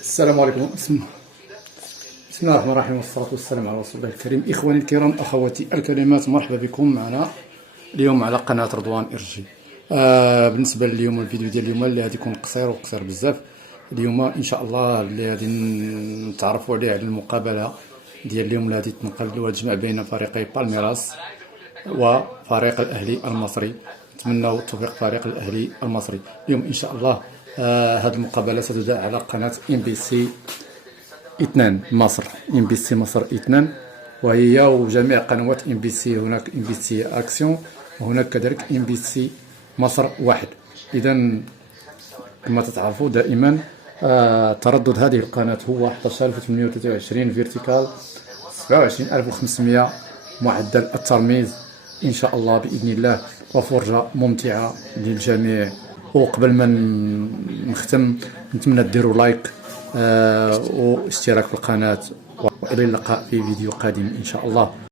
السلام عليكم. بسم الله الرحمن الرحيم، والصلاة والسلام على رسول الله الكريم. إخواني الكرام، أخواتي الكريمات، مرحبا بكم معنا اليوم على قناة رضوان إرجي. بالنسبة لليوم الفيديو ديال اليوم اللي غادي يكون قصير بزاف. اليوم إن شاء الله اللي غادي نتعرفوا عليه على المقابلة ديال اليوم اللي غادي تنقل وتجمع بين فريقي بالميراس وفريق الأهلي المصري. نتمنى توفيق فريق الأهلي المصري اليوم إن شاء الله. هذه المقابلة ستذاع على قناة MBC 2 مصر، MBC مصر 2، وهي وجميع قنوات MBC. هناك MBC أكسيون، وهناك كذلك MBC مصر 1. إذا كما تتعرفوا دائما تردد هذه القناة هو 11823 فيرتيكال، 27500 معدل الترميز إن شاء الله بإذن الله، وفرجة ممتعة للجميع. وقبل ما نختم نتمنى ديروا لايك واشتراك في القناة، وإلى اللقاء في فيديو قادم إن شاء الله.